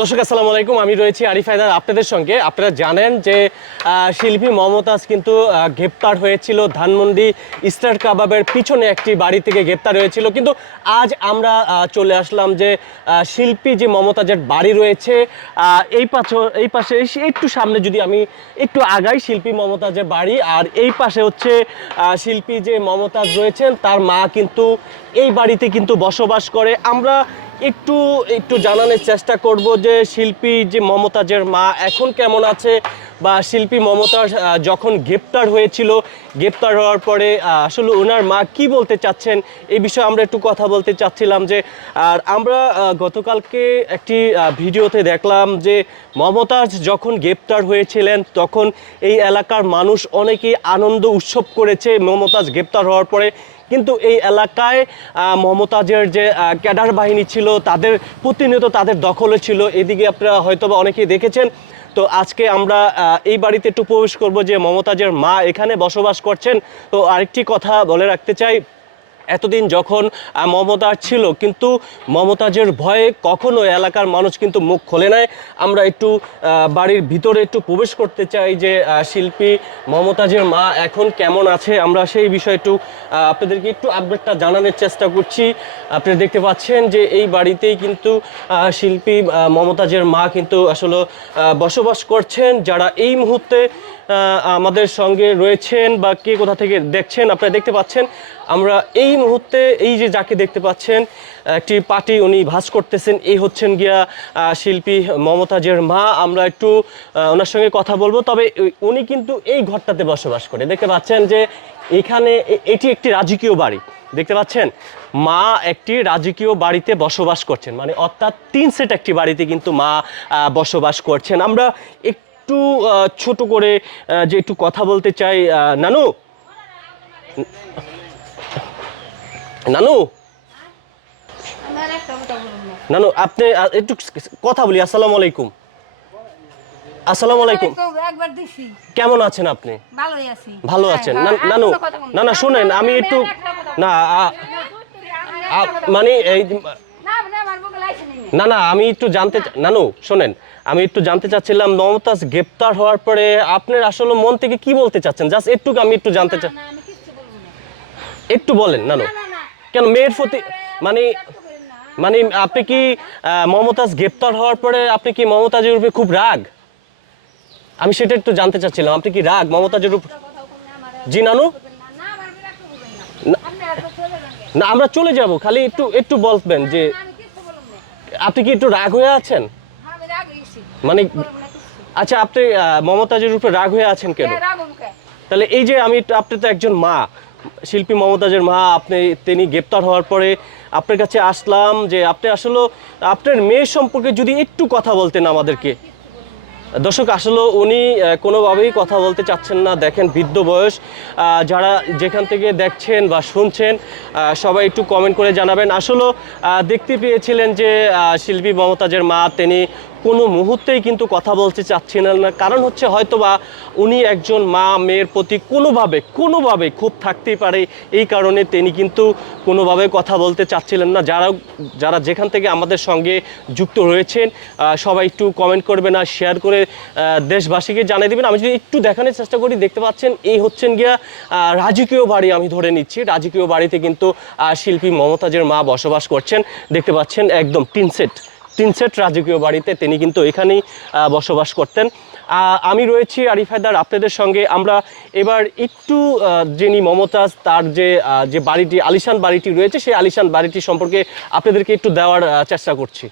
দর্শক, আসসালামু আলাইকুম। আমি রয়েছি আরিফ হায়দার আপনাদের সঙ্গে। আপনারা জানেন যে শিল্পী মমতাজ কিন্তু গ্রেপ্তার হয়েছিল ধানমন্ডি স্টার কাবাবের পিছনে একটি বাড়ি থেকে গ্রেপ্তার হয়েছিল। কিন্তু আজ আমরা চলে আসলাম যে শিল্পী যে মমতাজের বাড়ি রয়েছে এই পাশে এই পাশে একটু সামনে যদি আমি একটু আগাই শিল্পী মমতাজের বাড়ি, আর এই পাশে হচ্ছে শিল্পী যে মমতাজ রয়েছেন, তার মা কিন্তু এই বাড়িতে কিন্তু বসবাস করে। আমরা একটু একটু জানানোর চেষ্টা করব যে শিল্পী যে মমতাজের মা এখন কেমন আছে বা শিল্পী মমতাজ যখন গ্রেপ্তার হয়েছিল, গ্রেপ্তার হওয়ার পরে আসলে ওনার মা কি বলতে চাচ্ছেন? এই বিষয়ে আমরা একটু কথা বলতে চাচ্ছিলাম যে, আর আমরা গতকালকে একটি ভিডিওতে দেখলাম যে মমতাজ যখন গ্রেপ্তার হয়েছিলেন, তখন এই এলাকার মানুষ অনেকেই আনন্দ উৎসব করেছে। মমতাজ গ্রেপ্তার হওয়ার পরে কিন্তু এই এলাকায় মমতাজের যে ক্যাডার বাহিনী ছিল, তাদের প্রতিনিয়ত তাদের দখলে ছিল। এদিকে আপনারা হয়তো বা অনেকেই দেখেছেন। তো আজকে আমরা এই বাড়িতে একটু প্রবেশ করব যে মমতাজের মা এখানে বসবাস করছেন। তো আরেকটি কথা বলে রাখতে চাই। এতদিন যখন মমতাজ ছিল, কিন্তু মমতাজের ভয়ে কখনো এলাকার মানুষ কিন্তু মুখ খোলে নাই। আমরা একটু বাড়ির ভিতরে একটু প্রবেশ করতে চাই যে শিল্পী মমতাজের মা এখন কেমন আছে? আমরা সেই বিষয়ে একটু আপনাদেরকে একটু আপডেটটা জানানোর চেষ্টা করছি। আপনারা দেখতে পাচ্ছেন যে এই বাড়িতেই কিন্তু শিল্পী মমতাজের মা কিন্তু আসলে বসবাস করছেন, যারা এই মুহূর্তে আমাদের সঙ্গে রয়েছেন বা কে কোথা থেকে দেখছেন, আপনারা দেখতে পাচ্ছেন, আমরা এই মুহূর্তে এই যে যাকে দেখতে পাচ্ছেন, একটি পার্টি উনি ভাস করতেছেন, এই হচ্ছেন গিয়া শিল্পী মমতাজের মা। আমরা একটু ওনার সঙ্গে কথা বলব, তবে উনি কিন্তু এই ঘরটাতে বসবাস করে। দেখতে পাচ্ছেন যে এখানে এটি একটি রাজকীয় বাড়ি। দেখতে পাচ্ছেন, মা একটি রাজকীয় বাড়িতে বসবাস করছেন। মানে অর্থাৎ তিন সেট একটি বাড়িতে কিন্তু মা বসবাস করছেন। আমরা একটু ছোট করে যে একটু কথা বলতে চাই নানু? নানু। নানু আপনি একটু কথা বলি আসসালামু আলাইকুম। আসসালামু আলাইকুম। কেমন আছেন আপনি? ভালো আছেন। হ্যাঁ, নানু না না শুনেন আমি একটু না মানে এই না না আমি একটু জানতে নানু শোনেন আমি একটু জানতে চাচ্ছিলাম মমতাজ গ্রেপ্তার হওয়ার পরে আপনার আসলে মন থেকে কি বলতে চাচ্ছেন? জাস্ট একটু আমি একটু জানতে চাই একটু বলেন নানু না। কেন মেয়ের প্রতি মানে মানে আপনি কি মমতাজ গ্রেপ্তার হওয়ার পরে আপনি কি মমতাজের উপরে খুব রাগ? আমি সেটা একটু জানতে চাচ্ছিলাম আপনি কি রাগ মমতাজের উপর জি নানু? না আমার চলে যাব খালি একটু একটু বলবেন যে আপনি কি একটু রাগ হয়ে আছেন হ্যাঁ, আমি রাগ হয়েছি মানে আচ্ছা আপনি মমতাজের উপরে রাগ হয়ে আছেন কেন? মুখে তাহলে এই যে আমি আপনি তো একজন মা শিল্পী মমতাজের মা আপনি তিনি গ্রেপ্তার হওয়ার পরে আপনার কাছে আসলাম যে আপনি আসলে আপনার মেয়ের সম্পর্কে যদি একটু কথা বলতেন আমাদেরকে। দর্শক, আসলে উনি কোনোভাবেই কথা বলতে চাচ্ছেন না। দেখেন বৃদ্ধ বয়স যারা যেখান থেকে দেখছেন বা শুনছেন সবাই একটু কমেন্ট করে জানাবেন। আসলে দেখতে পেয়েছিলেন যে শিল্পী মমতাজের মা, তিনি কোনো মুহূর্তেই কিন্তু কথা বলতে চাচ্ছিলেন না। কারণ হচ্ছে হয়তো বা উনি একজন মা, মেয়ের প্রতি কোনোভাবে কোনোভাবে খুব থাকতেই পারে। এই কারণে তিনি কিন্তু কোনোভাবে কথা বলতে চাচ্ছিলেন না। যারা যারা যেখান থেকে আমাদের সঙ্গে যুক্ত রয়েছেন সবাই একটু কমেন্ট করবেন আর শেয়ার করে দেশবাসীকে জানিয়ে দেবেন। আমি যদি একটু দেখানোর চেষ্টা করি, দেখতে পাচ্ছেন, এই হচ্ছেন গিয়া রাজকীয় বাড়ি আমি ধরে নিচ্ছি। রাজকীয় বাড়িতে কিন্তু শিল্পী মমতাজের মা বসবাস করছেন। দেখতে পাচ্ছেন, একদম তিন সেট তিন সেট রাজকীয় বাড়িতে তিনি কিন্তু এখানেই বসবাস করতেন। আমি রয়েছি আরিফ হায়দার, আপনাদের সঙ্গে আমরা এবার একটু যিনি মমতাজ, তার যে যে বাড়িটি, আলিশান বাড়িটি রয়েছে, সেই আলিশান বাড়িটি সম্পর্কে আপনাদেরকে একটু দেওয়ার চেষ্টা করছি।